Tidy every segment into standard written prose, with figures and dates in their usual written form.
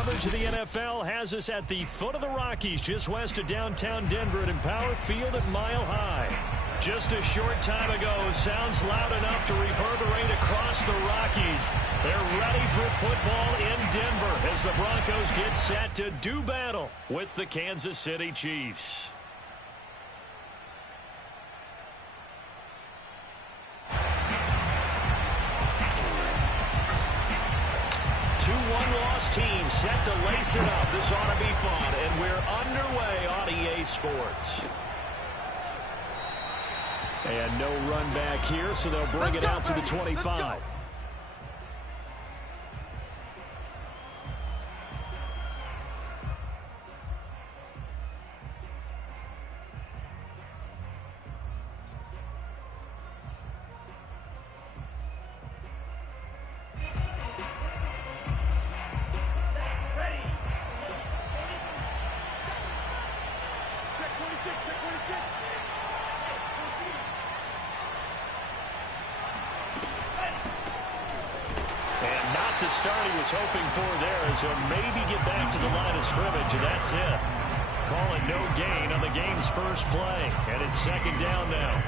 coverage of the NFL has us at the foot of the Rockies, just west of downtown Denver at Empower Field at Mile High. Just a short time ago, sounds loud enough to reverberate across the Rockies. They're ready for football in Denver as the Broncos get set to do battle with the Kansas City Chiefs. 2-1 loss team set to lace it up. This ought to be fun, and we're underway on EA Sports. And no run back here, so they'll bring it out to the 25. Start he was hoping for there, as he'll maybe get back to the line of scrimmage, and that's it. Calling no gain on the game's first play, and it's second down now.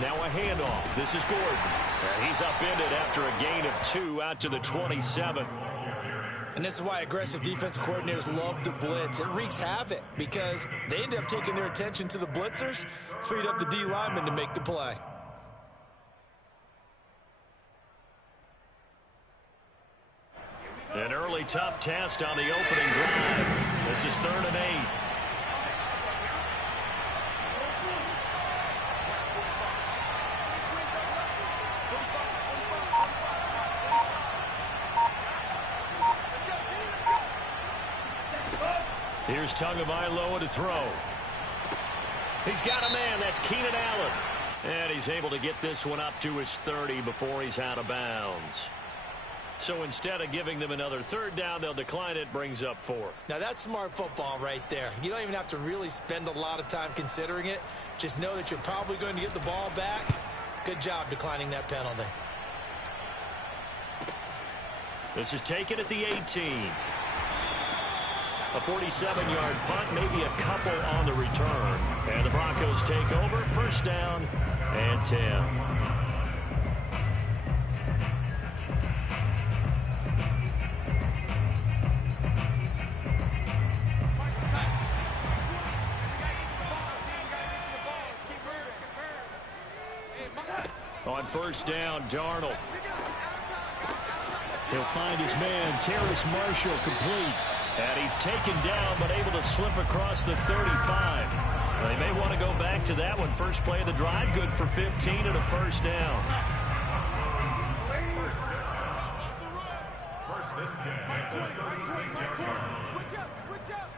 Now a handoff. This is Gordon. And he's upended after a gain of 2 out to the 27. And this is why aggressive defensive coordinators love to blitz. It wreaks havoc because they end up taking their attention to the blitzers, freed up the D lineman to make the play. An early tough test on the opening drive. This is 3rd and 8. Here's Tagovailoa to throw. He's got a man. That's Keenan Allen. And he's able to get this one up to his 30 before he's out of bounds. So instead of giving them another 3rd down, they'll decline it. Brings up 4. Now that's smart football right there. You don't even have to really spend a lot of time considering it. Just know that you're probably going to get the ball back. Good job declining that penalty. This is taken at the 18. A 47-yard punt, maybe a couple on the return. And the Broncos take over. 1st down and 10. On 1st down, Darnold. He'll find his man, Terrace Marshall, complete. And he's taken down, but able to slip across the 35. They may want to go back to that one. First play of the drive, good for 15 and a 1st down. 1st and 10 at the 36-yard line. Switch up.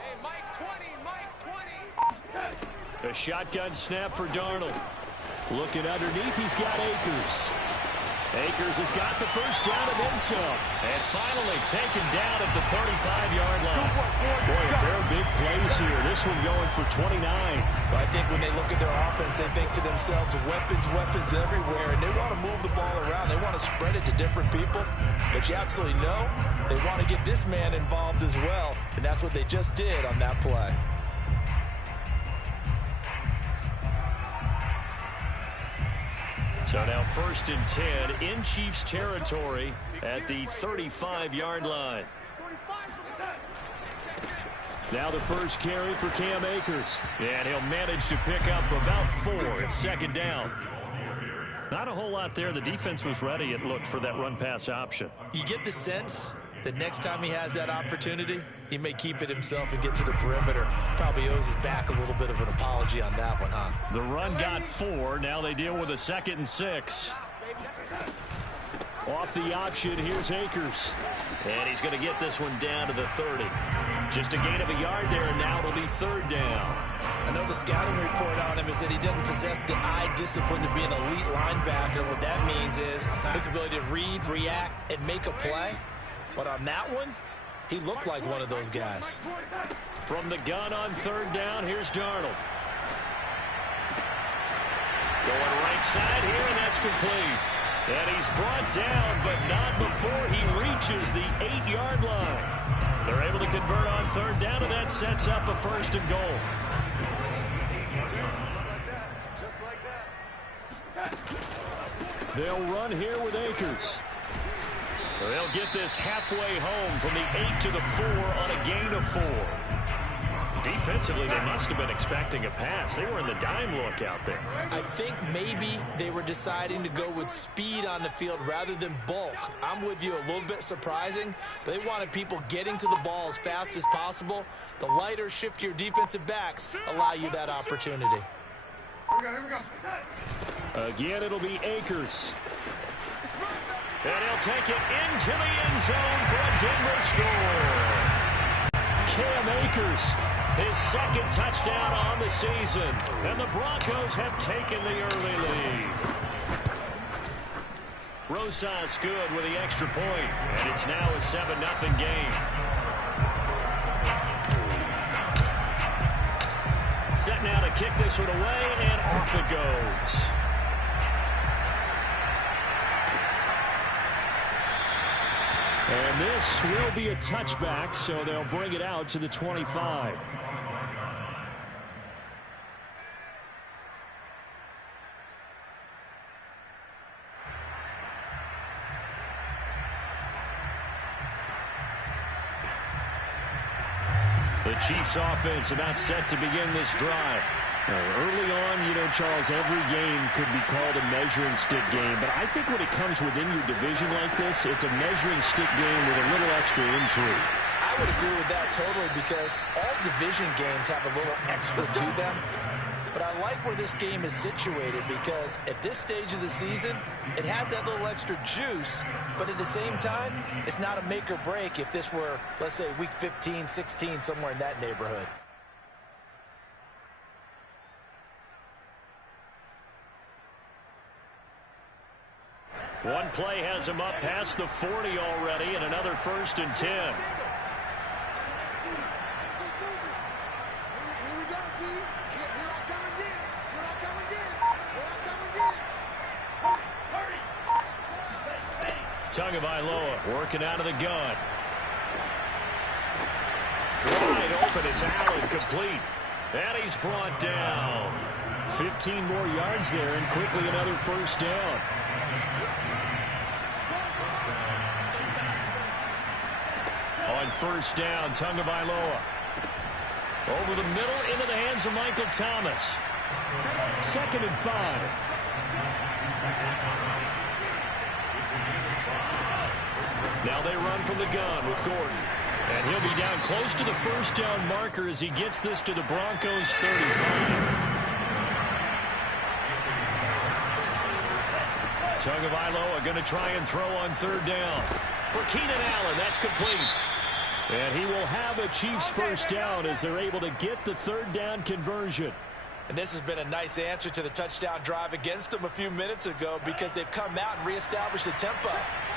Hey, Mike 20. A shotgun snap for Darnold. Looking underneath, he's got Akers. Akers has got the 1st down and then some. And finally taken down at the 35-yard line. Boy, a pair of big plays here. This one going for 29. Well, I think when they look at their offense, they think to themselves, weapons everywhere. And they want to move the ball around. They want to spread it to different people. But you absolutely know they want to get this man involved as well. And that's what they just did on that play. So now 1st and 10 in Chiefs territory at the 35-yard line. Now the first carry for Cam Akers. And he'll manage to pick up about 4 at 2nd down. Not a whole lot there. The defense was ready, it looked, for that run-pass option. You get the sense that next time he has that opportunity, he may keep it himself and get to the perimeter. Probably owes his back a little bit of an apology on that one, huh? The run got 4. Now they deal with a 2nd and 6. Off the option, here's Akers. And he's going to get this one down to the 30. Just a gain of a yard there, and now it'll be third down. I know the scouting report on him is that he doesn't possess the eye discipline to be an elite linebacker. What that means is his ability to read, react, and make a play. But on that one, he looked like one of those guys. From the gun on third down, here's Darnold. Going right side here, and that's complete. And he's brought down, but not before he reaches the 8-yard line. They're able to convert on third down, and that sets up a first and goal. Just like that. They'll run here with Akers. So they'll get this halfway home from the 8 to the 4 on a gain of 4. Defensively, they must have been expecting a pass. They were in the dime look out there. I think maybe they were deciding to go with speed on the field rather than bulk. I'm with you, a little bit surprising. They wanted people getting to the ball as fast as possible. The lighter, shiftier defensive backs allow you that opportunity. Here we go. Again, it'll be Akers. And he'll take it into the end zone for a Denver score. Cam Akers, his second touchdown on the season. And the Broncos have taken the early lead. Rosas good with the extra point, and it's now a 7-0 game. Set now to kick this one away, and off it goes. And this will be a touchback, so they'll bring it out to the 25. The Chiefs offense about set to begin this drive. Early on, you know, Charles, every game could be called a measuring stick game, but I think when it comes within your division like this, it's a measuring stick game with a little extra intrigue. I would agree with that totally because all division games have a little extra to them. But I like where this game is situated because at this stage of the season, it has that little extra juice, but at the same time, it's not a make or break if this were, let's say, week 15, 16, somewhere in that neighborhood. One play has him up past the 40 already, and another 1st and 10. Here we go, D. Here I come again. Here I come again. Here I come again. Tagovailoa working out of the gun. Wide open, it's Allen, complete. And he's brought down. 15 more yards there, and quickly another first down. On first down, Tagovailoa. Over the middle, into the hands of Michael Thomas. 2nd and 5. Now they run from the gun with Gordon. And he'll be down close to the first down marker as he gets this to the Broncos' 35. Tagovailoa going to try and throw on third down. For Keenan Allen, that's complete. And he will have a Chiefs first down as they're able to get the third down conversion. And this has been a nice answer to the touchdown drive against them a few minutes ago because they've come out and reestablished the tempo.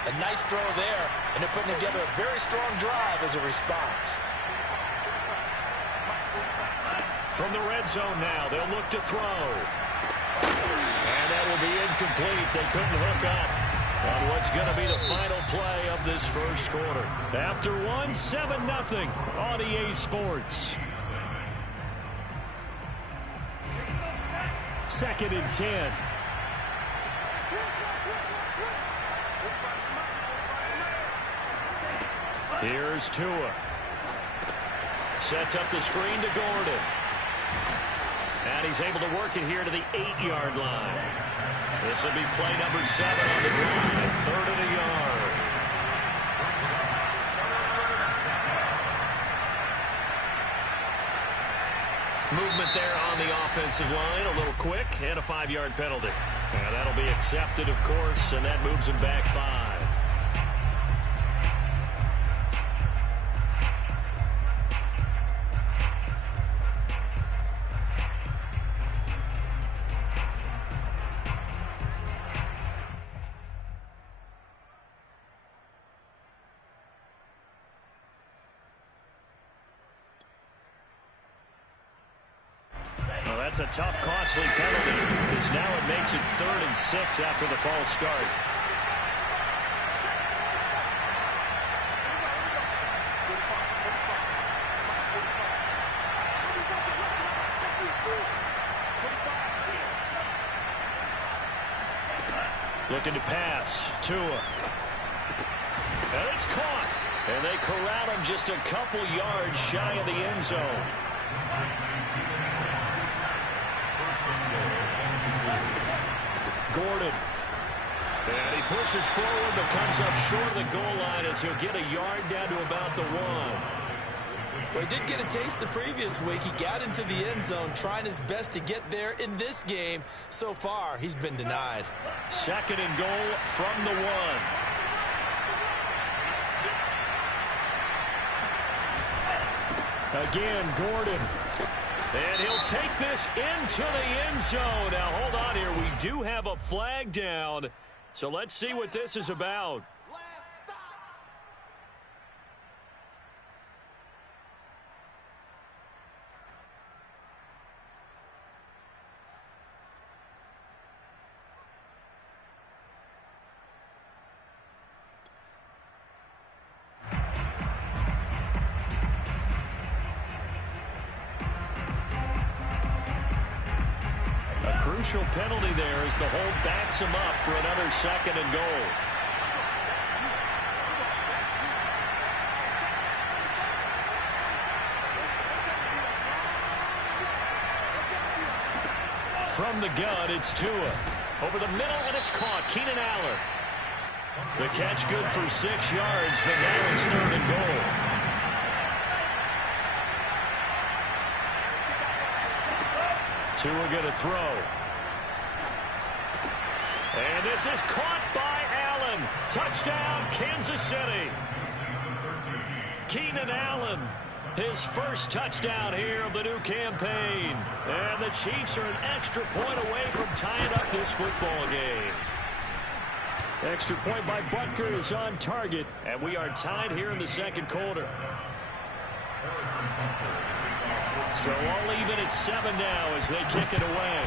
A nice throw there, and they're putting together a very strong drive as a response. From the red zone now, they'll look to throw. And that will be incomplete. They couldn't hook up on what's going to be the final play of this first quarter. After one, 7-0 on EA Sports. 2nd and 10. Here's Tua. Sets up the screen to Gordon. And he's able to work it here to the 8-yard line. This will be play number 7 on the drive. 3rd and a yard. Movement there on the offensive line. A little quick and a 5-yard penalty. And that'll be accepted, of course, and that moves him back 5. That's a tough, costly penalty because now it makes it 3rd and 6 after the false start. Looking to pass. Tua. And it's caught. And they corral him just a couple yards shy of the end zone. Gordon. And he pushes forward but comes up short of the goal line as he'll get a yard down to about the 1. Well, he did get a taste the previous week. He got into the end zone trying his best to get there in this game. So far, he's been denied. 2nd and goal from the 1. Again, Gordon. And he'll take this into the end zone. Now, hold on here. We do have a flag down. So let's see what this is about. Crucial penalty there as the hold backs him up for another 2nd and goal. From the gun, it's Tua. Over the middle, and it's caught. Keenan Allen. The catch good for 6 yards, but now it's 3rd and goal. Tua going to throw. And this is caught by Allen. Touchdown, Kansas City. Keenan Allen, his first touchdown here of the new campaign. And the Chiefs are an extra point away from tying up this football game. Extra point by Butker is on target, and we are tied here in the 2nd quarter. So all even at 7 now as they kick it away.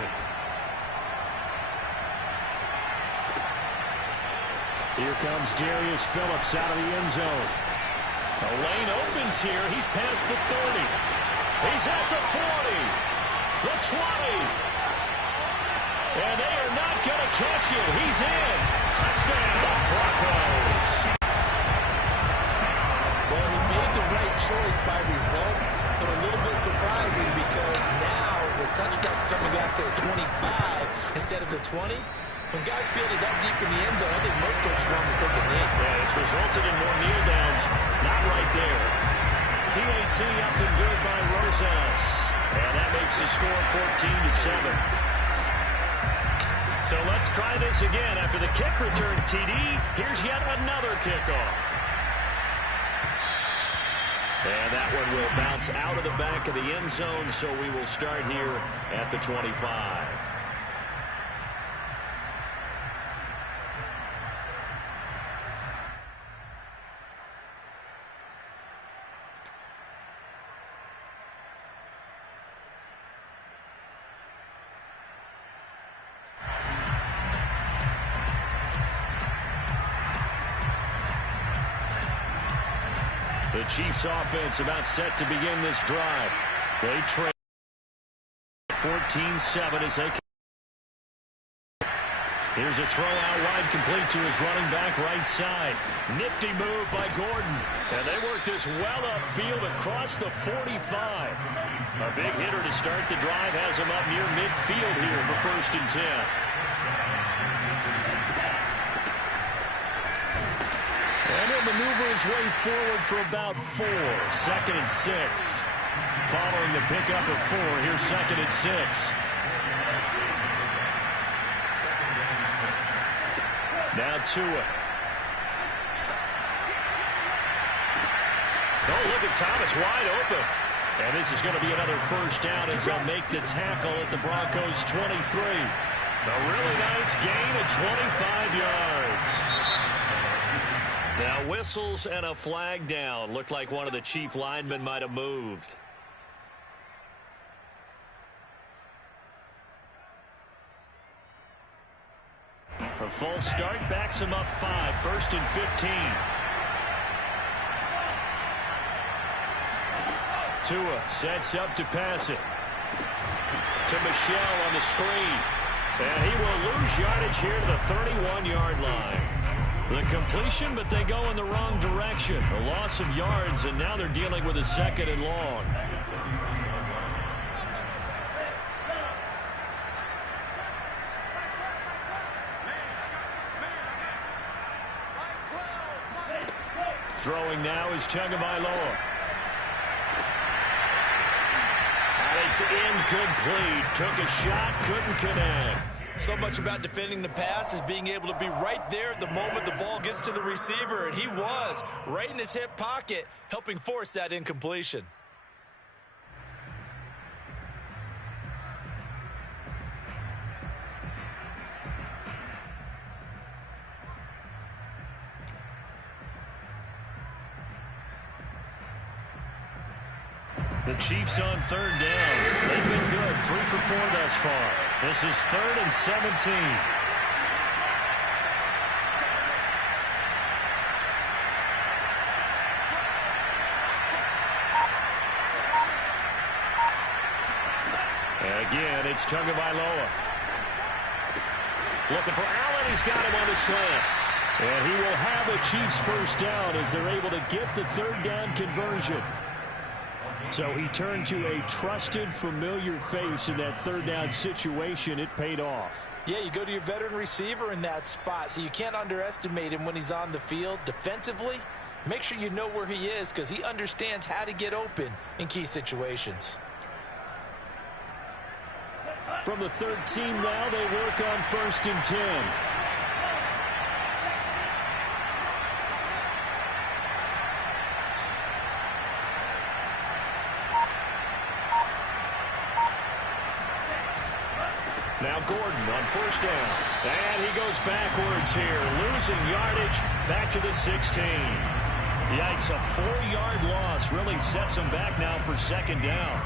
Here comes Darius Phillips out of the end zone. The lane opens here. He's past the 30. He's at the 40. The 20. And they are not going to catch him. He's in. Touchdown, Broncos. Well, he made the right choice by result, but a little bit surprising because now the touchback's coming back to the 25 instead of the 20. When guys fielded that deep in the end zone, I think most coaches want to take a knee. Yeah, it's resulted in more kneel downs. Not right there. PAT up and good by Rosas. And that makes the score 14-7. So let's try this again. After the kick return, TD, here's yet another kickoff. And that one will bounce out of the back of the end zone, so we will start here at the 25. The Chiefs offense about set to begin this drive. They trail 14-7 as they. Here's a throw out wide complete to his running back right side. Nifty move by Gordon. And they work this well upfield across the 45. A big hitter to start the drive has him up near midfield here for 1st and 10. And he'll maneuver his way forward for about 4. 2nd and 6. following the pickup of 4. Here's 2nd and 6. Now Tua. Oh, look at Thomas wide open. And this is going to be another first down as they'll make the tackle at the Broncos' 23. A really nice gain of 25 yards. Now whistles and a flag down. Looked like one of the Chief linemen might have moved. A false start backs him up 5. 1st and 15. Tua sets up to pass it to Michel on the screen. And he will lose yardage here to the 31-yard line. The completion, but they go in the wrong direction. A loss of yards, and now they're dealing with a 2nd and long. Throwing now is Tagovailoa. And it's incomplete. Took a shot, couldn't connect. So much about defending the pass is being able to be right there at the moment the ball gets to the receiver, and he was right in his hip pocket, helping force that incompletion. The Chiefs on 3rd down. They've been good. 3 for 4 thus far. This is 3rd and 17. And again, it's Tagovailoa. Looking for Allen. He's got him on the slant. And he will have a Chiefs first down as they're able to get the 3rd down conversion. So he turned to a trusted, familiar face in that 3rd down situation. It paid off. Yeah, you go to your veteran receiver in that spot, so you can't underestimate him when he's on the field. Defensively, make sure you know where he is because he understands how to get open in key situations. From the 13 now, they work on 1st and 10. Now Gordon on 1st down. And he goes backwards here, losing yardage back to the 16. Yikes, a 4-yard loss really sets him back now for 2nd down.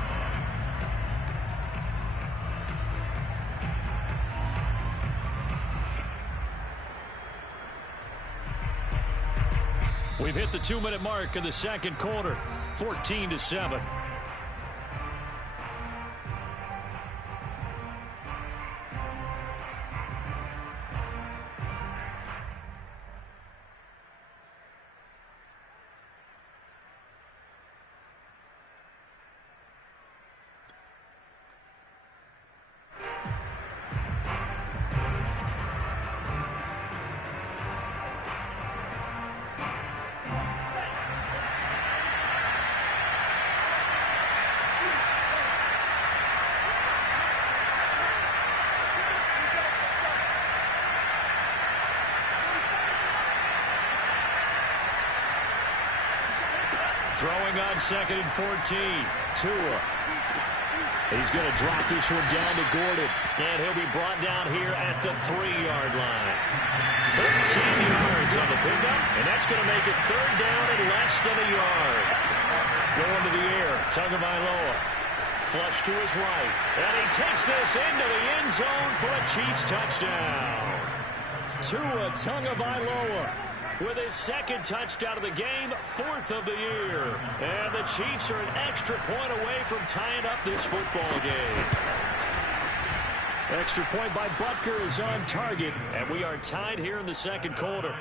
We've hit the 2-minute mark in the 2nd quarter, 14-7. Throwing on 2nd and 14. Tua. He's going to drop this one down to Gordon. And he'll be brought down here at the 3-yard line. 13 yards on the pickup. And that's going to make it 3rd down and less than a yard. Going to the air. Tagovailoa. Flush to his right. And he takes this into the end zone for a Chiefs touchdown. Tua Tagovailoa with his 2nd touchdown of the game, 4th of the year. And the Chiefs are an extra point away from tying up this football game. Extra point by Butker is on target, and we are tied here in the 2nd quarter.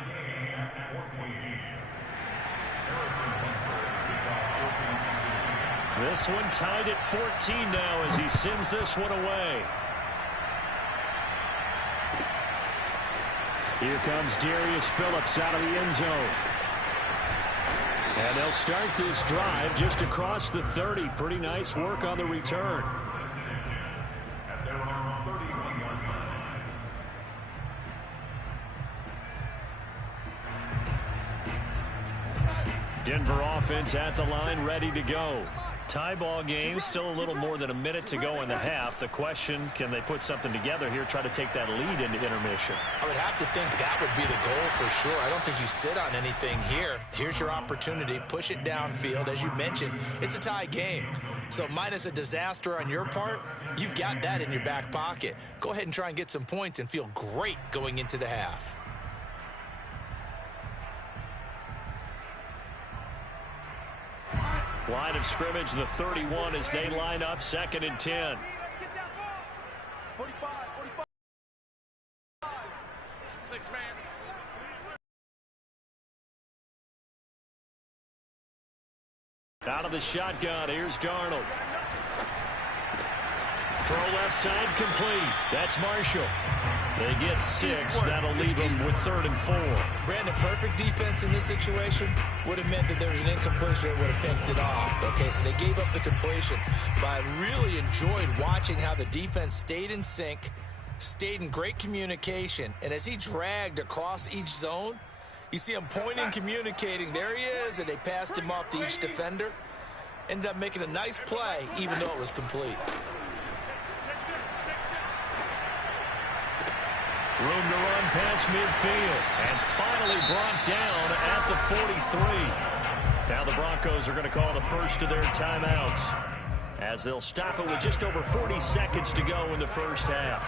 This one tied at 14 now as he sends this one away. Here comes Darius Phillips out of the end zone. And they'll start this drive just across the 30. Pretty nice work on the return. Denver offense at the line, ready to go. Tie ball game, still a little more than a minute to go in the half. The question, can they put something together here, try to take that lead into intermission? I would have to think that would be the goal for sure. I don't think you sit on anything here. Here's your opportunity. Push it downfield. As you mentioned, it's a tie game. So minus a disaster on your part, you've got that in your back pocket. Go ahead and try and get some points and feel great going into the half. Line of scrimmage, the 31 as they line up, 2nd and 10. 45. 6 man. Out of the shotgun, here's Darnold. Throw left side, complete. That's Marshall. They get 6. That'll leave them with 3rd and 4. Brandon, perfect defense in this situation would have meant that there was an incompletion that would have picked it off. Okay, so they gave up the completion. But I really enjoyed watching how the defense stayed in sync, stayed in great communication, and as he dragged across each zone, you see him pointing, communicating. There he is, and they passed him off to each defender. Ended up making a nice play, even though it was complete. Room to run past midfield, and finally brought down at the 43. Now the Broncos are going to call the first of their timeouts, as they'll stop it with just over 40 seconds to go in the first half.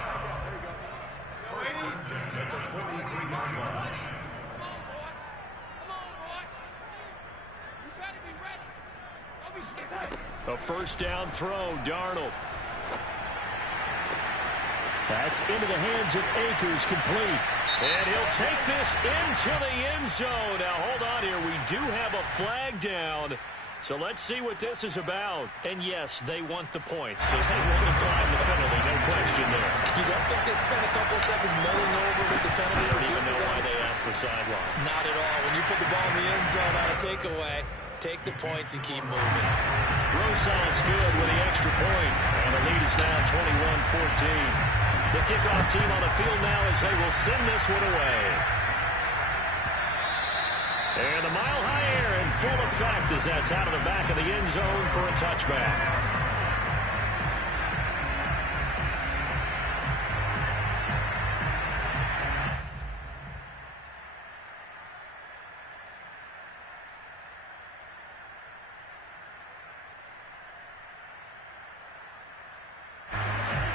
A first down throw, Darnold. That's into the hands of Akers, complete. And he'll take this into the end zone. Now, hold on here. We do have a flag down. So let's see what this is about. And, yes, they want the points, so they will decline the penalty. No question there. You don't think they spent a couple seconds mulling over with the penalty? I don't even know why they asked the sideline. Not at all. When you put the ball in the end zone on a takeaway, take the points and keep moving. Rosales good with the extra point. And the lead is now 21-14. The kickoff team on the field now as they will send this one away. And a mile-high air in full effect as that's out of the back of the end zone for a touchback.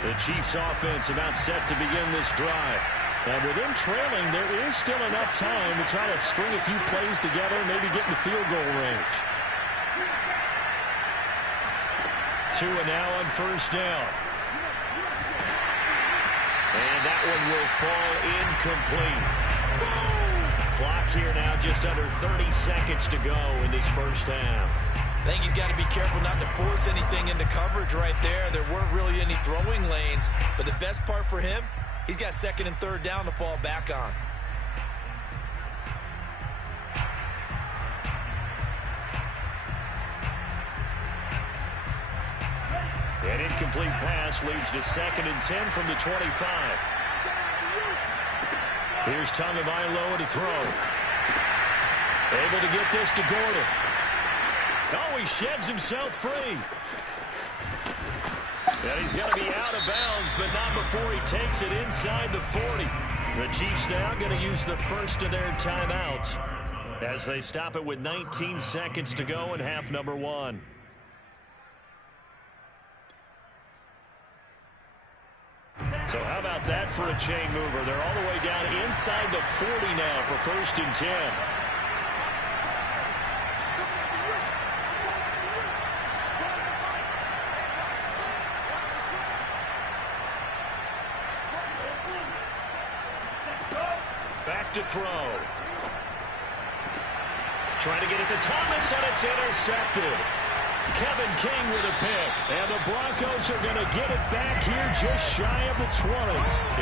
The Chiefs offense about set to begin this drive. And with them trailing, there is still enough time to try to string a few plays together, maybe get in the field goal range. Tua now on first down. And that one will fall incomplete. Clock here now just under 30 seconds to go in this first half. I think he's got to be careful not to force anything into coverage right there. There weren't really any throwing lanes, but the best part for him, he's got 2nd and 3rd down to fall back on. An incomplete pass leads to 2nd and 10 from the 25. Here's Tagovailoa to throw. Able to get this to Gordon. Oh, he sheds himself free. And he's going to be out of bounds, but not before he takes it inside the 40. The Chiefs now going to use the first of their timeouts as they stop it with 19 seconds to go in half number 1. So how about that for a chain mover? They're all the way down inside the 40 now for 1st and 10. Back to throw. Trying to get it to Thomas, and it's intercepted. Kevin King with a pick. And the Broncos are going to get it back here just shy of the 20.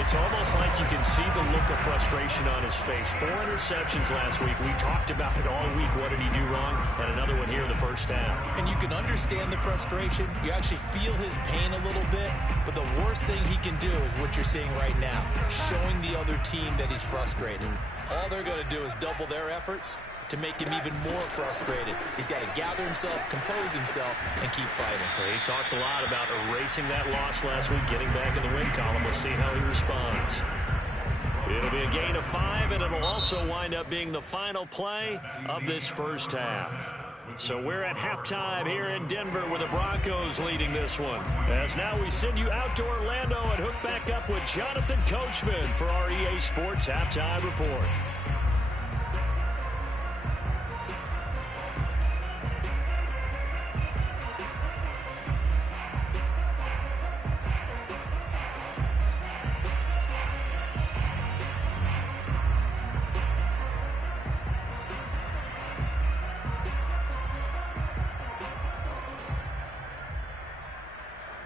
It's almost like you can see the look of frustration on his face. 4 interceptions last week. We talked about it all week. What did he do wrong? And another one here in the first half. And you can understand the frustration. You actually feel his pain a little bit. But the worst thing he can do is what you're seeing right now, showing the other team that he's frustrated. All they're going to do is double their efforts to make him even more frustrated. He's got to gather himself, compose himself, and keep fighting. Well, he talked a lot about erasing that loss last week, getting back in the win column. We'll see how he responds. It'll be a gain of 5, and it'll also wind up being the final play of this first half. So we're at halftime here in Denver with the Broncos leading this one. As now we send you out to Orlando and hook back up with Jonathan Coachman for our EA Sports Halftime Report.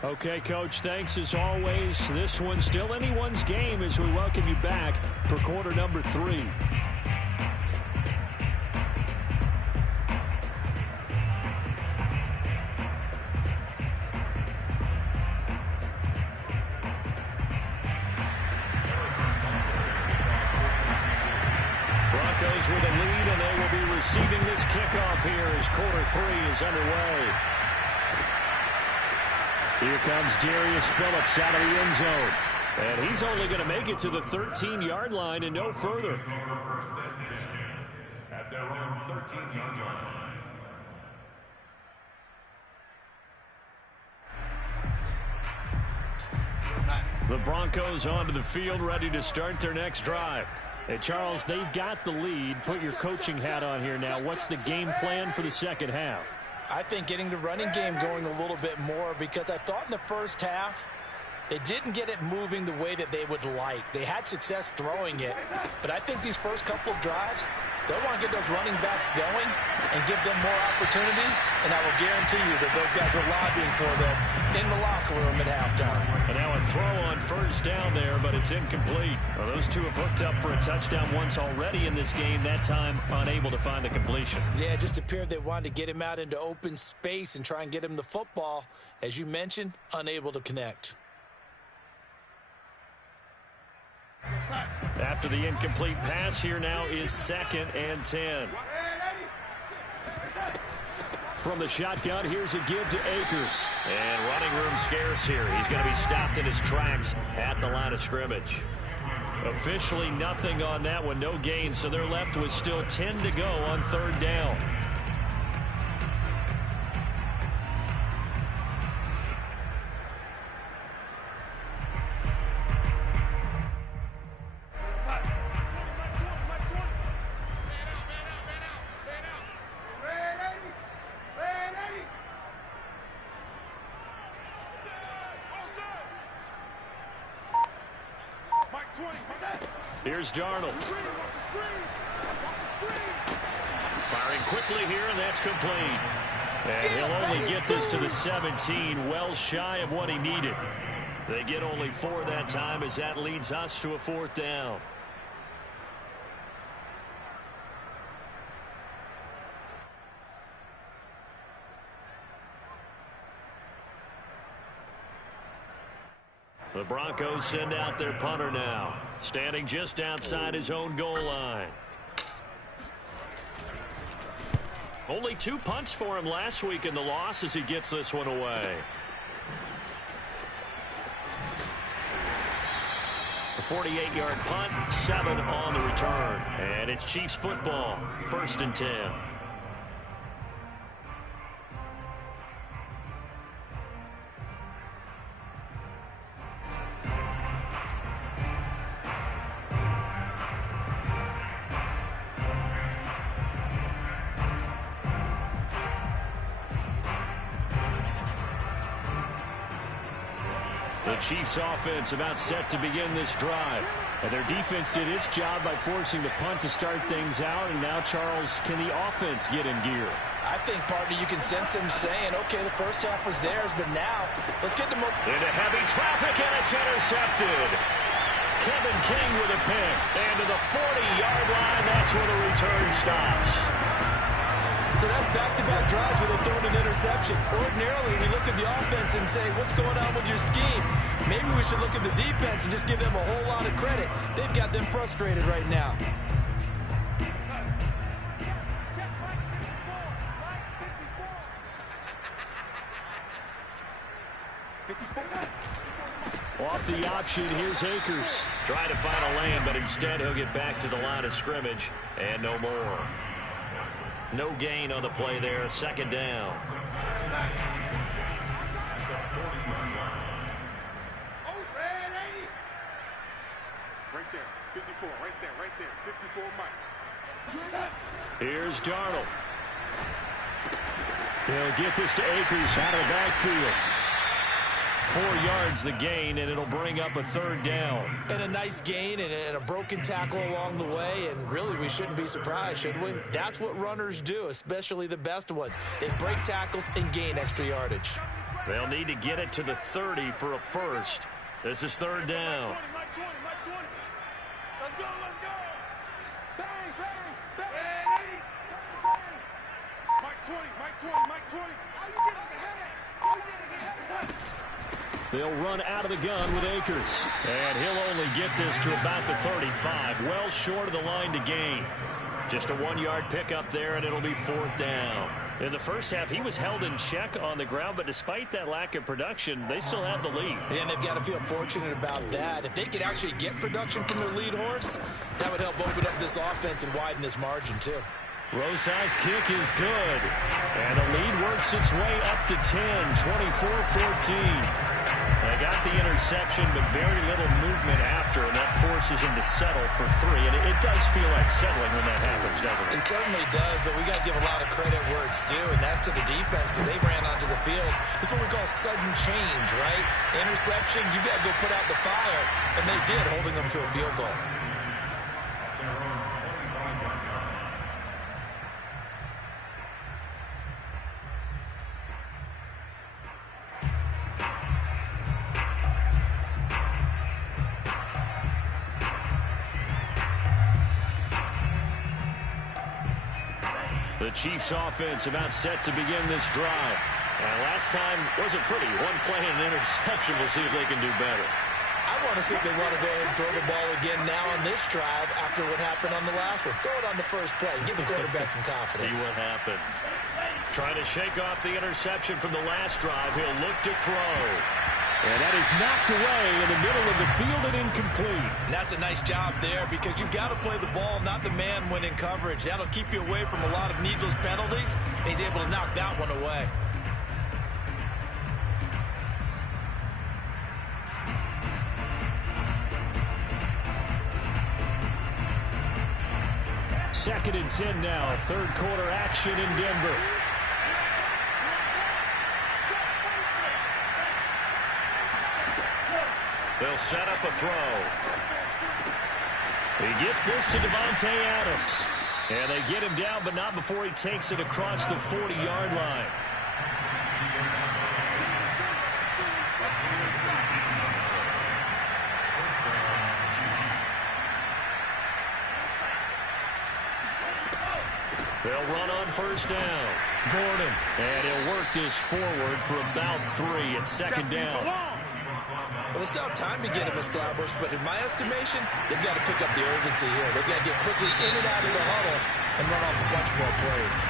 Okay, Coach, thanks as always. This one's still anyone's game as we welcome you back for quarter number 3. Broncos with a lead, and they will be receiving this kickoff here as quarter 3 is underway. Here comes Darius Phillips out of the end zone. And he's only going to make it to the 13-yard line and no further. At their own 13-yard line. The Broncos onto the field, ready to start their next drive. Hey, Charles, they've got the lead. Put your coaching hat on here now. What's the game plan for the second half? I think getting the running game going a little bit more, because I thought in the first half they didn't get it moving the way that they would like. They had success throwing it, but I think these first couple of drives, they'll want to get those running backs going and give them more opportunities, and I will guarantee you that those guys are lobbying for them in the locker room at halftime. And now a throw on first down there, but it's incomplete. Well, those two have hooked up for a touchdown once already in this game, that time unable to find the completion. Yeah, it just appeared they wanted to get him out into open space and try and get him the football. As you mentioned, unable to connect. After the incomplete pass, here now is 2nd and 10. From the shotgun, here's a give to Akers. And running room scarce here. He's going to be stopped in his tracks at the line of scrimmage. Officially nothing on that one, no gain, so they're left with still 10 to go on 3rd down. Here's Darnold. Firing quickly here, and that's complete. And he'll only get this to the 17, well shy of what he needed. They get only 4 that time as that leads us to a 4th down. The Broncos send out their punter now, standing just outside his own goal line. Only 2 punts for him last week in the loss as he gets this one away. A 48-yard punt, 7 on the return. And it's Chiefs football, 1st and 10. The Chiefs offense about set to begin this drive. And their defense did its job by forcing the punt to start things out. And now, Charles, can the offense get in gear? I think, partner, you can sense him saying, okay, the first half was theirs, but now let's get them into heavy traffic, and it's intercepted. Kevin King with a pick. And to the 40-yard line, that's where the return stops. So that's back-to-back drives where they're throwing an interception. Ordinarily, we look at the offense and say, what's going on with your scheme? Maybe we should look at the defense and just give them a whole lot of credit. They've got them frustrated right now. Off the option, here's Akers. Trying to find a lane, but instead he'll get back to the line of scrimmage, and no more. No gain on the play there, second down. Right there, 54, right there, 54, Mike. Here's Darnold. He'll get this to Akers out of the backfield. 4 yards the gain, and it'll bring up a third down. And a nice gain and a broken tackle along the way, and really we shouldn't be surprised, should we? That's what runners do, especially the best ones. They break tackles and gain extra yardage. They'll need to get it to the 30 for a first. This is third down. Let's go, let's go. Bang, bang, bang. Mike 20, Mike 20, Mike 20. How you get us ahead of it? They'll run out of the gun with Akers. And he'll only get this to about the 35. Well short of the line to gain. Just a 1-yard pickup there, and it'll be fourth down. In the first half, he was held in check on the ground, but despite that lack of production, they still have the lead. And they've got to feel fortunate about that. If they could actually get production from their lead horse, that would help open up this offense and widen this margin, too. Rosai's kick is good. And the lead works its way up to 10, 24-14. They got the interception, but very little movement after, and that forces him to settle for 3. And it does feel like settling when that happens, doesn't it? It certainly does, but we got to give a lot of credit where it's due, and that's to the defense because they ran onto the field. This is what we call sudden change, right? Interception, you got to go put out the fire, and they did, holding them to a field goal. The Chiefs offense about set to begin this drive. And last time wasn't pretty. One play and an interception. We'll see if they can do better. I want to see if they want to go ahead and throw the ball again now on this drive after what happened on the last one. Throw it on the first play. Give the quarterback some confidence. See what happens. Trying to shake off the interception from the last drive. He'll look to throw. And that is knocked away in the middle of the field and incomplete. And that's a nice job there because you've got to play the ball, not the man when in coverage. That'll keep you away from a lot of needless penalties, and he's able to knock that one away. Second and 10 now. Third quarter action in Denver. They'll set up a throw. He gets this to Devontae Adams. And they get him down, but not before he takes it across the 40-yard line. They'll run on first down. Gordon. And he'll work this forward for about 3 at second down. Well, they still have time to get him established, but in my estimation, they've got to pick up the urgency here. They've got to get quickly in and out of the huddle and run off a bunch more plays.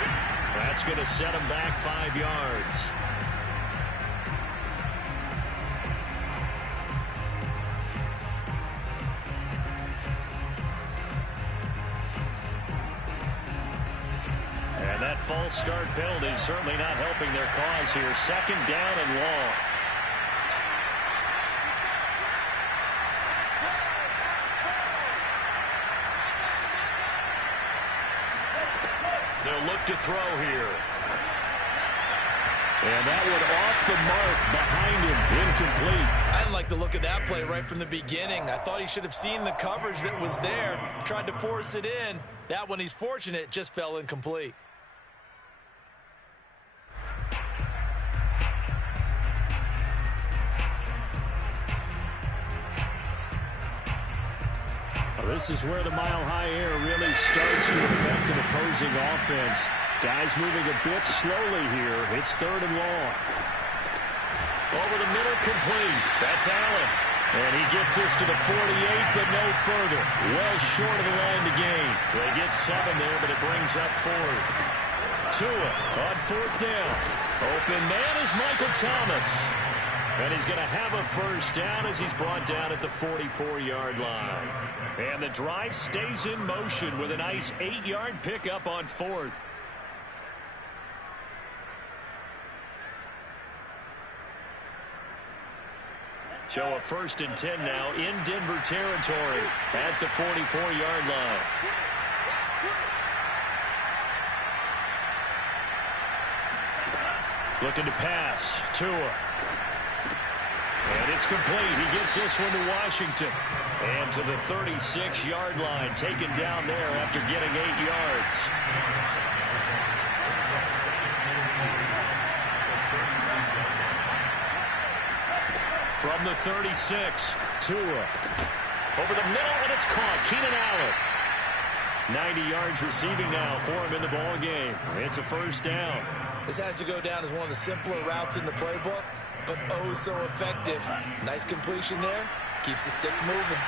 That's going to set him back 5 yards. And that false start penalty is certainly not helping their cause here. Second down and long. They'll look to throw here. And that one off the mark behind him. Incomplete. I didn't like the look of that play right from the beginning. I thought he should have seen the coverage that was there, tried to force it in. That one, he's fortunate, just fell incomplete. This is where the mile-high air really starts to affect an opposing offense. Guys moving a bit slowly here. It's 3rd and long. Over the middle, complete. That's Allen. And he gets this to the 48, but no further. Well short of the line to gain. They get 7 there, but it brings up 4th. Tua on 4th down. Open man is Michael Thomas. And he's going to have a first down as he's brought down at the 44-yard line. And the drive stays in motion with a nice 8-yard pickup on 4th. So a 1st and 10 now in Denver territory at the 44-yard line. Looking to pass. Tua. And it's complete. He gets this one to Washington. And to the 36-yard line, taken down there after getting 8 yards. From the 36, Tua. Over the middle, and it's caught. Keenan Allen. 90 yards receiving now for him in the ball game. It's a first down. This has to go down as one of the simpler routes in the playbook, but oh so effective. Nice completion there. Keeps the sticks moving.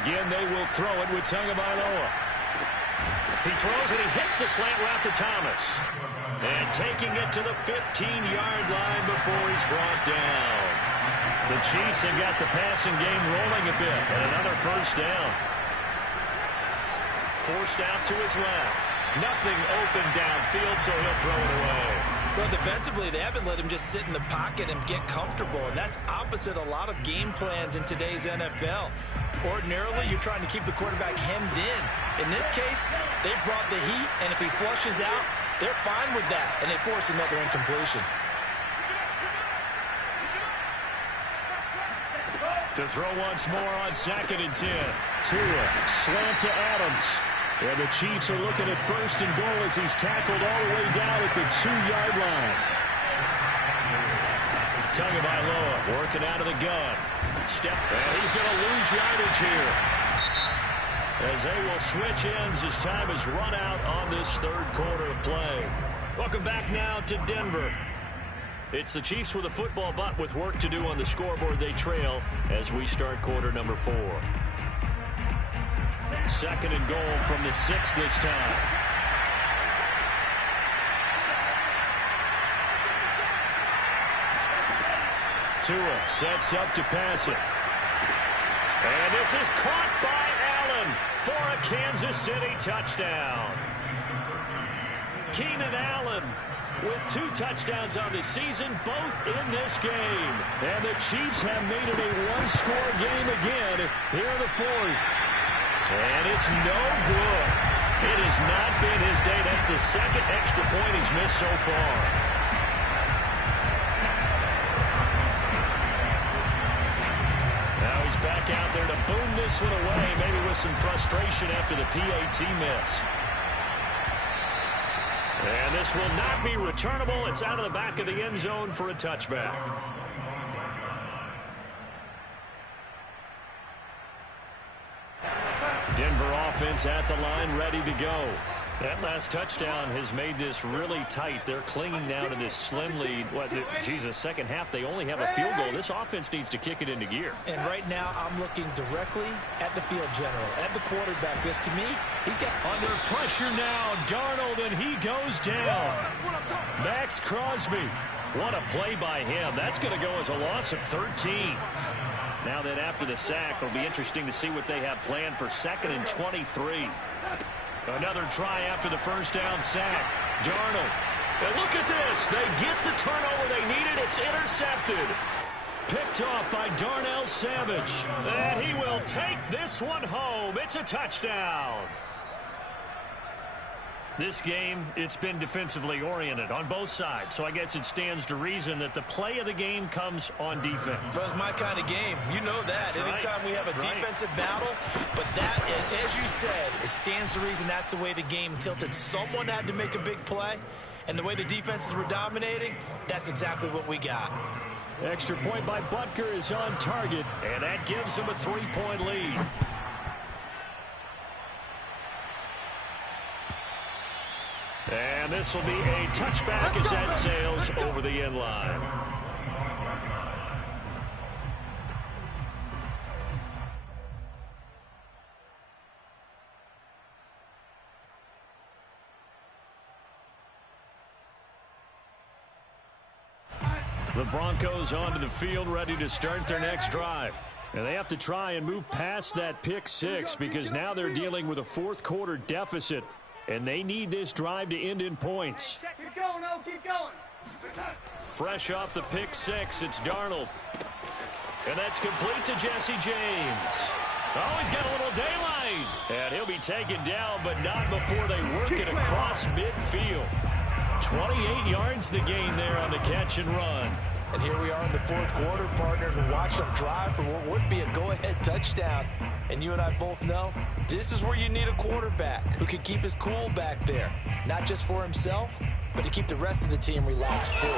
Again, they will throw it with Tagovailoa. He throws and he hits the slant route to Thomas. And taking it to the 15-yard line before he's brought down. The Chiefs have got the passing game rolling a bit. And another first down. Forced out to his left. Nothing open downfield, so he'll throw it away. Well, defensively, they haven't let him just sit in the pocket and get comfortable, and that's opposite a lot of game plans in today's NFL. Ordinarily, you're trying to keep the quarterback hemmed in. In this case, they brought the heat, and if he flushes out, they're fine with that, and they force another incompletion. To throw once more on 2nd and 10. Tua, slant to Adams. And the Chiefs are looking at 1st and goal as he's tackled all the way down at the 2-yard line. Tagovailoa working out of the gun. Step, and he's going to lose yardage here. As they will switch ends as time is run out on this 3rd quarter of play. Welcome back now to Denver. It's the Chiefs with a football, but with work to do on the scoreboard. They trail as we start quarter number 4. 2nd and goal from the 6 this time. Tua sets up to pass it. And this is caught by Allen for a Kansas City touchdown. Keenan Allen with 2 touchdowns on the season, both in this game. And the Chiefs have made it a one-score game again here in the 4th. And it's no good. It has not been his day. That's the 2nd extra point he's missed so far. Now he's back out there to boom this one away, maybe with some frustration after the PAT miss. And this will not be returnable. It's out of the back of the end zone for a touchback. Denver offense at the line, ready to go. That last touchdown has made this really tight. They're clinging now to this slim lead. Jesus, second half, they only have a field goal. This offense needs to kick it into gear. And right now, I'm looking directly at the field general, at the quarterback, because to me, he's got... Under pressure now, Darnold, and he goes down. Max Crosby. What a play by him. That's going to go as a loss of 13. Now that after the sack, it'll be interesting to see what they have planned for 2nd and 23. Another try after the first down sack. Darnold. And look at this. They get the turnover they needed. It's intercepted. Picked off by Darnell Savage. And he will take this one home. It's a touchdown. This game, it's been defensively oriented on both sides, so I guess it stands to reason that the play of the game comes on defense. So it's my kind of game. You know that. Anytime we have a defensive battle, but that, as you said, it stands to reason that's the way the game tilted. Someone had to make a big play, and the way the defenses were dominating, that's exactly what we got. Extra point by Butker is on target, and that gives him a 3-point lead. And this will be a touchback as that sails over the end line. The Broncos onto the field, ready to start their next drive. And they have to try and move past that pick six because now they're dealing with a fourth-quarter deficit. And they need this drive to end in points. Keep going, no, keep going. Fresh off the pick six, it's Darnold. And that's complete to Jesse James. Oh, he's got a little daylight. And he'll be taken down, but not before they work it across midfield. 28 yards the gain there on the catch and run. And here we are in the fourth quarter, partner, to watch them drive for what would be a go-ahead touchdown. And you and I both know this is where you need a quarterback who can keep his cool back there. Not just for himself, but to keep the rest of the team relaxed too.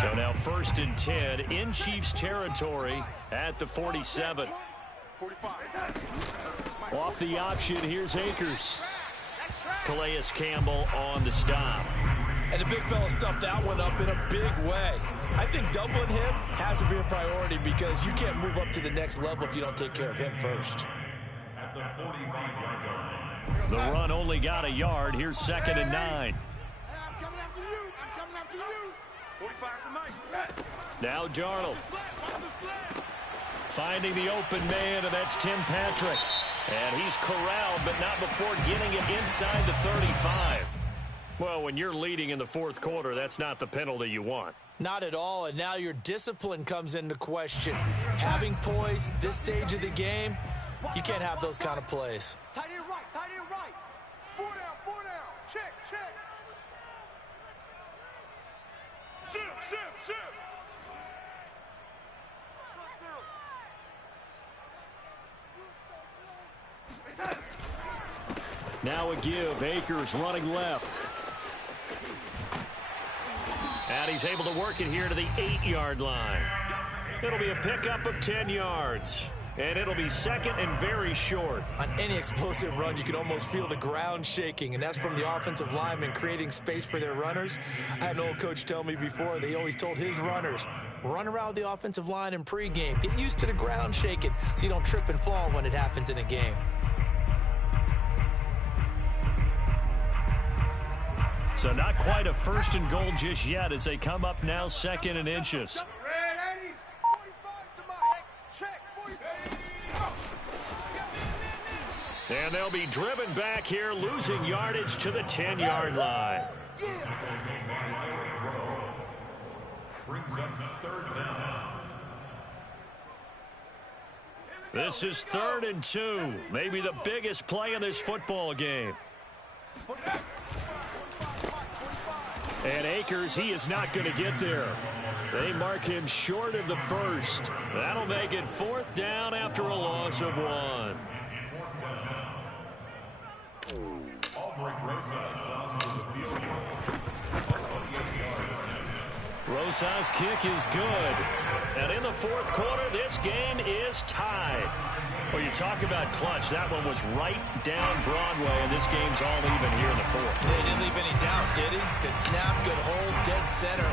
So now 1st and 10 in Chiefs territory at the 47. Off the option, here's Akers. Calais Campbell on the stop. And the big fella stuffed that one up in a big way. I think doubling him has to be a priority because you can't move up to the next level if you don't take care of him first. At the 45-yard line. The run only got a yard. Here's 2nd and 9. Hey, I'm coming after you. I'm coming after you. 45 to Mike. Now Darnold. Finding the open man, and that's Tim Patrick. And he's corralled, but not before getting it inside the 35. Well, when you're leading in the fourth quarter, that's not the penalty you want. Not at all, and now your discipline comes into question. Having poise this stage of the game, you can't have those kind of plays. Tight end right, tight end right. 4 down. Check. Ship. Now a give. Akers running left. And he's able to work it here to the 8-yard line. It'll be a pickup of 10 yards. And it'll be 2nd and very short. On any explosive run, you can almost feel the ground shaking, and that's from the offensive linemen creating space for their runners. I had an old coach tell me before, they always told his runners, run around the offensive line in pregame. Get used to the ground shaking so you don't trip and fall when it happens in a game. So not quite a 1st and goal just yet as they come up now 2nd and inches. Red 80. 45 to Mike. Check. 45. And they'll be driven back here, losing yardage to the 10-yard line. Brings up 3rd down. This is 3rd and 2. Maybe the biggest play in this football game. And Akers, he is not going to get there. They mark him short of the first. That'll make it 4th down after a loss of 1. Rosas' kick is good. And in the fourth quarter, this game is tied. Well, you talk about clutch. That one was right down Broadway, and this game's all even here in the fourth. He didn't leave any doubt, did he? Good snap, good hold, dead center.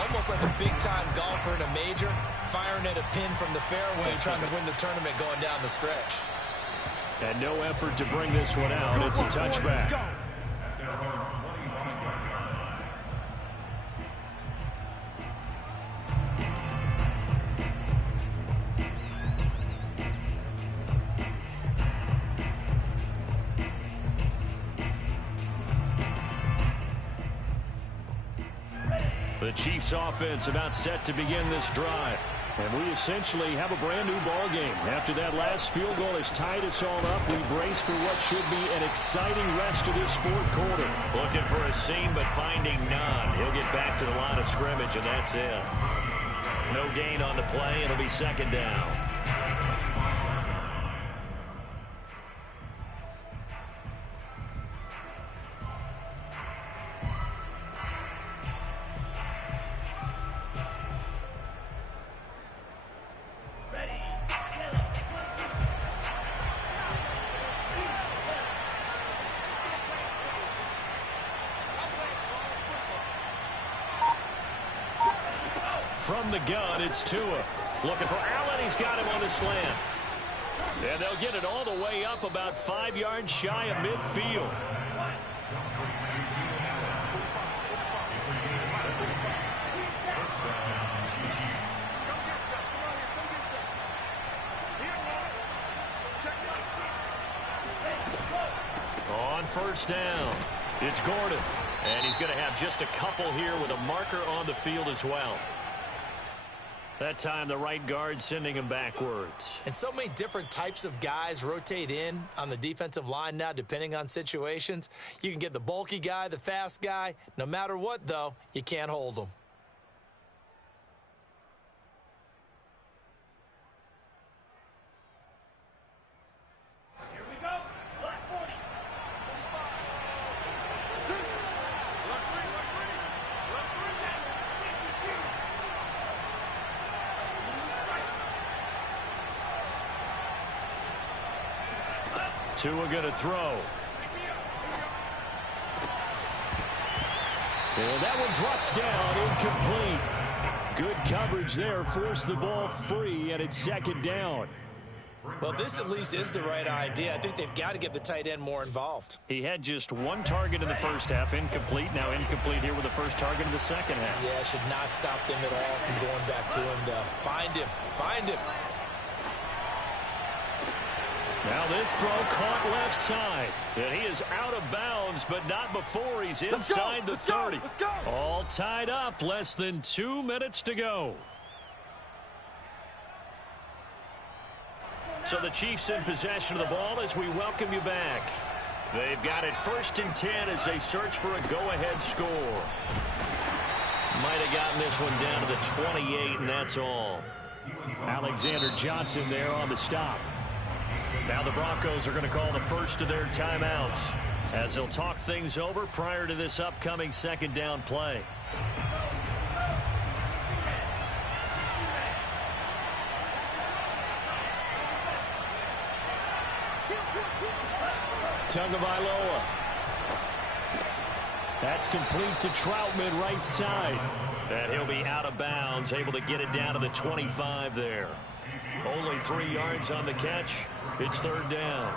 Almost like a big-time golfer in a major, firing at a pin from the fairway, trying to win the tournament going down the stretch. And no effort to bring this one out. It's a touchback. The Chiefs offense about set to begin this drive. And we essentially have a brand-new ball game. After that last field goal has tied us all up, we brace for what should be an exciting rest of this fourth quarter. Looking for a seam, but finding none. He'll get back to the line of scrimmage, and that's it. No gain on the play. It'll be second down. From the gun, it's Tua. Looking for Allen. He's got him on the slant. And they'll get it all the way up about 5 yards shy of midfield. On first down, it's Gordon. And he's going to have just a couple here with a marker on the field as well. That time, the right guard sending him backwards. And so many different types of guys rotate in on the defensive line now, depending on situations. You can get the bulky guy, the fast guy. No matter what, though, you can't hold them. Here we go. Black 40. 45. Tua going to throw. And that one drops down, incomplete. Good coverage there, forced the ball free, and it's second down. Well, this at least is the right idea. I think they've got to get the tight end more involved. He had just one target in the first half, incomplete. Now incomplete here with the first target in the second half. Yeah, should not stop them at all from going back to him, though. Find him. Find him. Now this throw caught left side. And he is out of bounds, but not before he's inside the 30. Let's go. All tied up, less than 2 minutes to go. So the Chiefs in possession of the ball as we welcome you back. They've got it 1st and 10 as they search for a go-ahead score. Might have gotten this one down to the 28, and that's all. Alexander Johnson there on the stop. Now the Broncos are going to call the first of their timeouts as they'll talk things over prior to this upcoming second down play. Tagovailoa. That's complete to Troutman right side. And he'll be out of bounds, able to get it down to the 25 there. Only 3 yards on the catch. It's third down.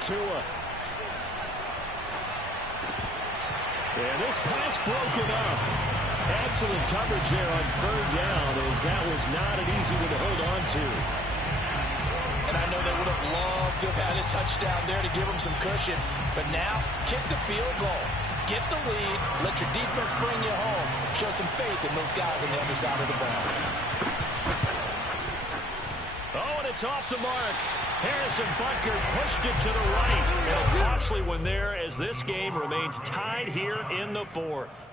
Tua. And this pass broken up. Excellent coverage there on third down, as that was not an easy one to hold on to. And I know they would have loved to have had a touchdown there to give them some cushion. But now, kick the field goal. Get the lead. Let your defense bring you home. Show some faith in those guys on the other side of the ball. Oh, and it's off the mark. Harrison Butker pushed it to the right. And a costly one there as this game remains tied here in the fourth.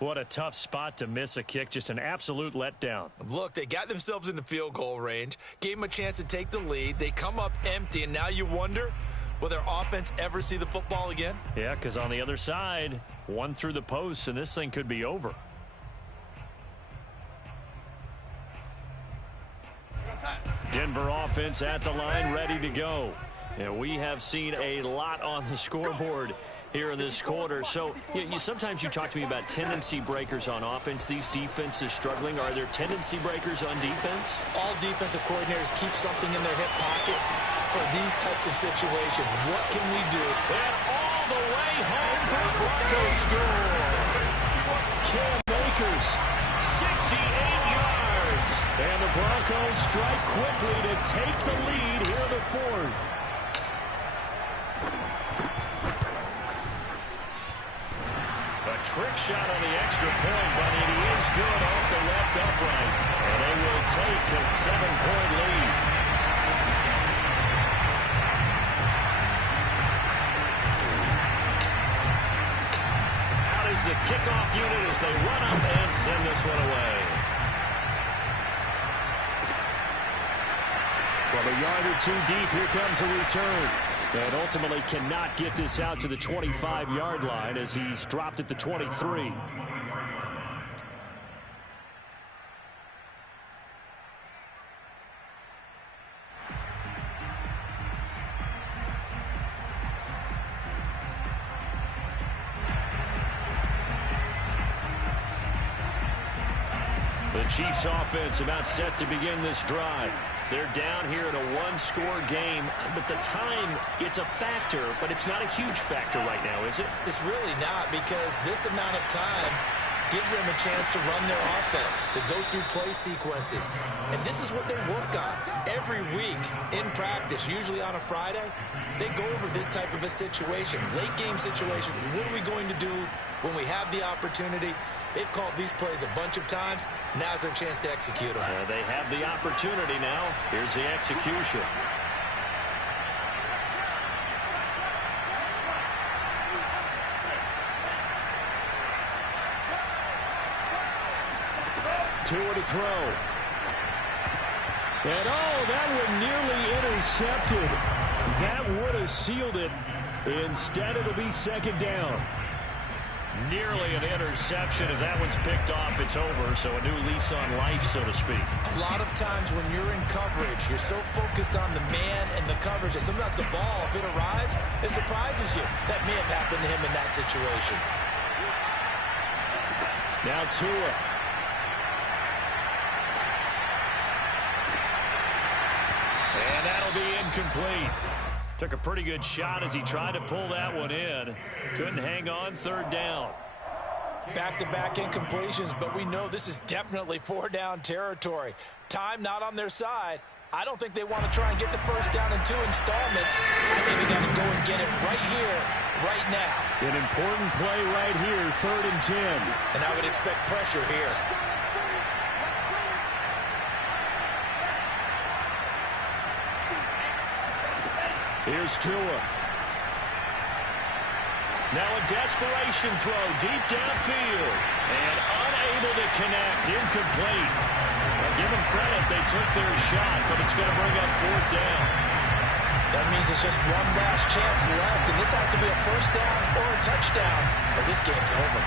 What a tough spot to miss a kick. Just an absolute letdown. Look, they got themselves in the field goal range, gave them a chance to take the lead. They come up empty, and now you wonder, will their offense ever see the football again? Yeah, because on the other side, one through the post, and this thing could be over. Denver offense at the line, ready to go. And we have seen a lot on the scoreboard here in this quarter. So sometimes you talk to me about tendency breakers on offense. These defenses struggling. Are there tendency breakers on defense? All defensive coordinators keep something in their hip pocket for these types of situations. What can we do? And all the way home for a Broncos score. Cam Akers, 68 yards. And the Broncos strike quickly to take the lead here in the fourth. A trick shot on the extra point, but it is good off the left upright. And they will take a 7-point lead. Out is the kickoff unit as they run up and send this one away. Well, a yard or two deep, here comes a return. And ultimately cannot get this out to the 25-yard line as he's dropped at the 23. The Chiefs offense about set to begin this drive. They're down here in a one-score game, but the time, it's a factor, but it's not a huge factor right now, is it? It's really not, because this amount of time gives them a chance to run their offense, to go through play sequences. And this is what they work on every week in practice, usually on a Friday. They go over this type of a situation, late game situation. What are we going to do when we have the opportunity? They've called these plays a bunch of times. Now's their chance to execute them. They have the opportunity now. Here's the execution. Tua to throw. And that one nearly intercepted. That would have sealed it. Instead, it'll be second down. Nearly an interception. If that one's picked off, it's over. So a new lease on life, so to speak. A lot of times when you're in coverage, you're so focused on the man and the coverage that sometimes the ball, if it arrives, it surprises you. That may have happened to him in that situation. Now Tua. And that'll be incomplete. Took a pretty good shot as he tried to pull that one in. Couldn't hang on, third down. Back-to-back incompletions, but we know this is definitely four-down territory. Time not on their side. I don't think they want to try and get the first down in 2 installments. I think they got to go and get it right here, right now. An important play right here, 3rd and 10. And I would expect pressure here. Here's Tua. Now a desperation throw deep downfield. And unable to connect. Incomplete. Well, give them credit. They took their shot, but it's going to bring up 4th down. That means it's just one last chance left, and this has to be a first down or a touchdown, or this game's over.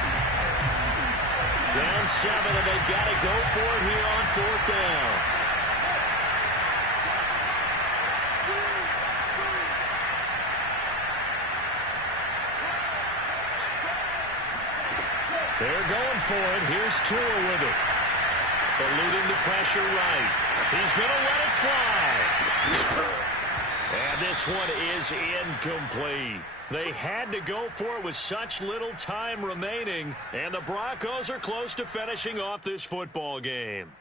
Down 7, and they've got to go for it here on 4th down. They're going for it. Here's Tua with it. Eluding the pressure right. He's going to let it fly. And this one is incomplete. They had to go for it with such little time remaining. And the Broncos are close to finishing off this football game.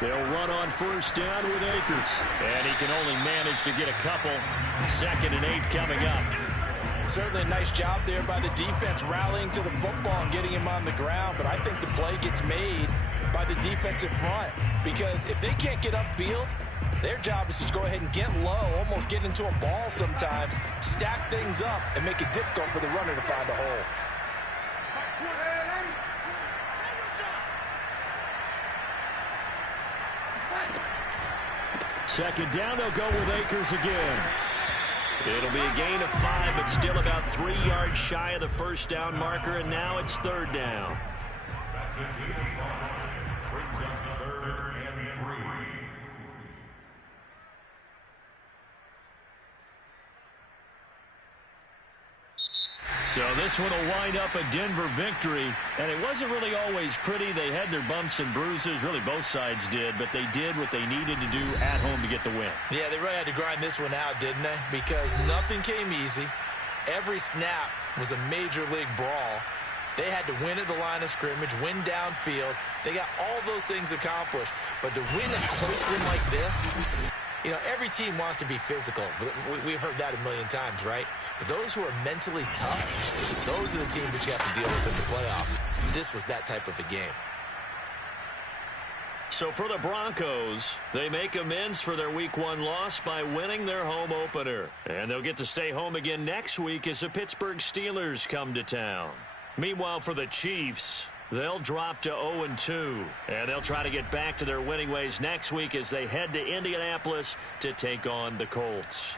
They'll run on first down with Akers. And he can only manage to get a couple. 2nd and 8 coming up. Certainly a nice job there by the defense rallying to the football and getting him on the ground. But I think the play gets made by the defensive front. Because if they can't get upfield, their job is to go ahead and get low, almost get into a ball sometimes, stack things up, and make it difficult for the runner to find a hole. Second down, they'll go with Akers again. It'll be a gain of 5, but still about 3 yards shy of the first down marker, and now it's 3rd down. Brings up 3rd and 3. So this one will wind up a Denver victory, and it wasn't really always pretty. They had their bumps and bruises, really both sides did, but they did what they needed to do at home to get the win. Yeah, they really had to grind this one out, didn't they? Because nothing came easy. Every snap was a major league brawl. They had to win at the line of scrimmage, win downfield. They got all those things accomplished. But to win a close win like this, you know, every team wants to be physical. We've heard that a million times, right? But those who are mentally tough, those are the teams that you have to deal with in the playoffs. This was that type of a game. So for the Broncos, they make amends for their Week 1 loss by winning their home opener. And they'll get to stay home again next week as the Pittsburgh Steelers come to town. Meanwhile, for the Chiefs, they'll drop to 0-2. And they'll try to get back to their winning ways next week as they head to Indianapolis to take on the Colts.